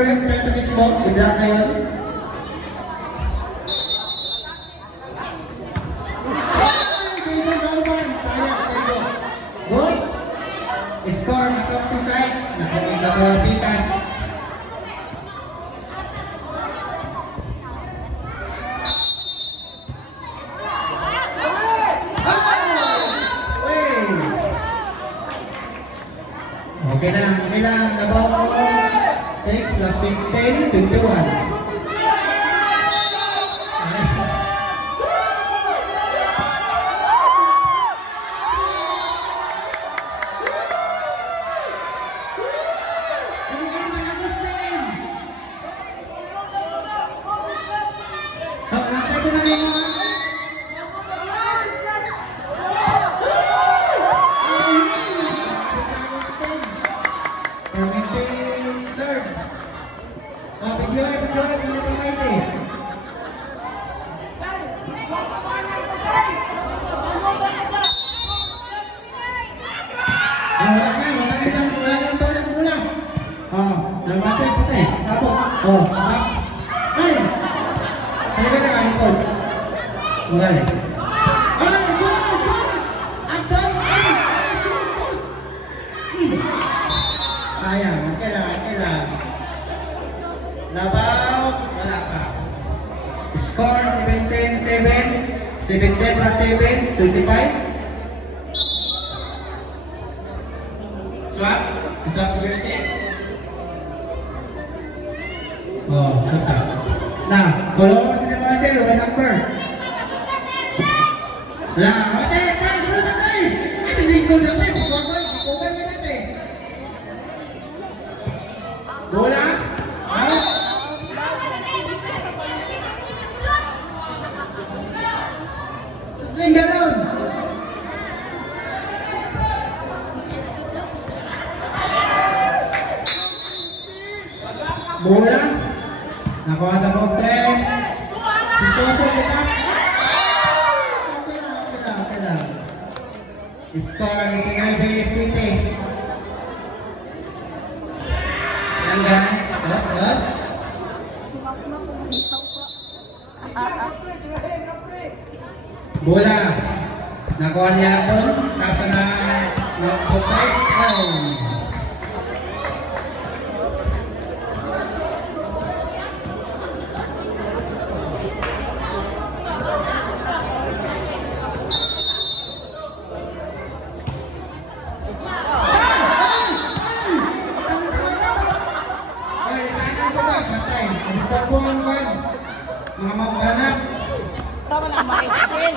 Sir sa mismo, i-block na yun. Good. Score na exercise. Nakapitas. Okay lang. About 6 plus 15, 21. Sayang, kailangan. Labaw, wala pa. Score 17-7. 17 plus 7, 25. Swap? Swap jersey? Oh, okay. Nah, kalau masih ada masih ada number. Lah, oke, kan sudah tadi. Ini lingkung tadi, bukan tadi. Bola. Out. Linggalon. Bola. Nakuha na po, tres. Gusto kita. Okay lang. Score ni Singapore City. Langgan. Terus. Bola. Nakuha niya po. Tapos na na-focus. Mga mabanap. Sama na ma-explain.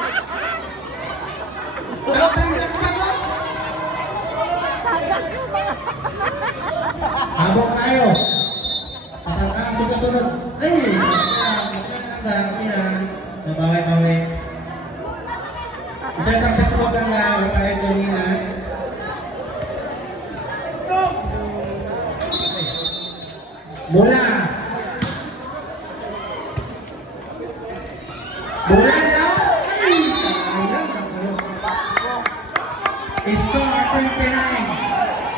Habok kayo. Atas ka, sunod-sunod. Ay! Nabawi-bawi. Isa sa Facebook lang na Rafael Dominas. Bola daw. Score 29.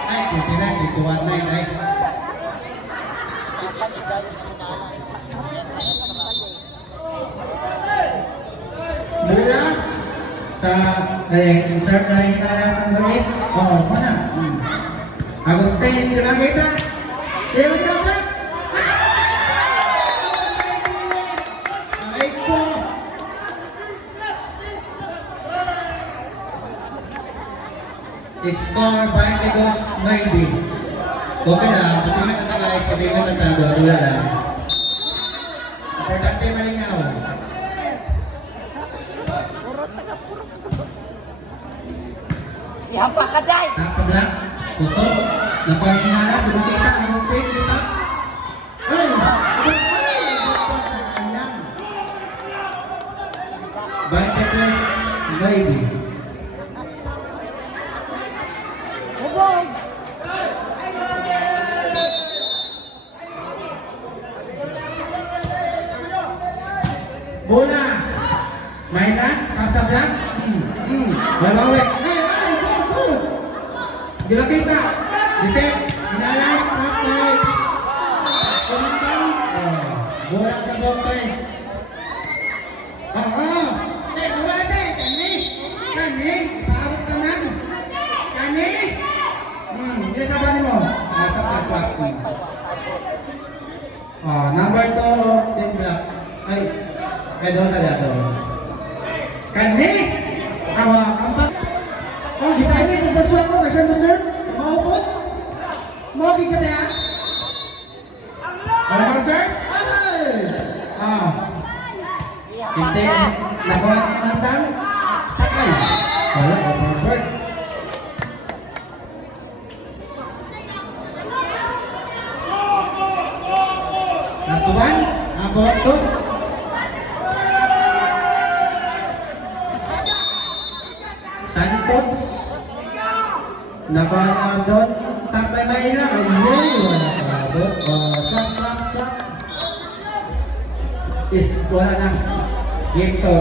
Ay, 29. Dito 1-9 ay. Bola sa insert na rin tayo sa bulit. Oo, mana. Agustin, di ba kita? Di ba dapat? Score 22-9. Okay na, pati matatagay, pati matatado, wala lang. Importante malingaw. Ihampak ka dyan! Nakabla, kusok, napanginala, buti kita, Agustin, kita. Ay! Baby. Hubog! Bola. Mainan, kapsablan. Babawi. Go. Di ba kita? Reset. Inalas, stop play. Bola sa Bopes. Oo. Wala kani. Kani. Tapos ka na. Kani. Yes, sabahan mo. Sa. Number 2, Team Black. Ay, doon sa dato. Kani. Hawakan pa. Di ba ini pagpasuan mo? Kasi mo, sir? Maupot? Mawagin ka niya? Ano ka, sir? Hindi. Nakuha ka ng tang? Takay. Wala, overboard. Nasuwan? Abortos? Santos? Nakuha ka doon? Takbay Maina? Ayun, wala ka abot. Swap. Wala na. Game to.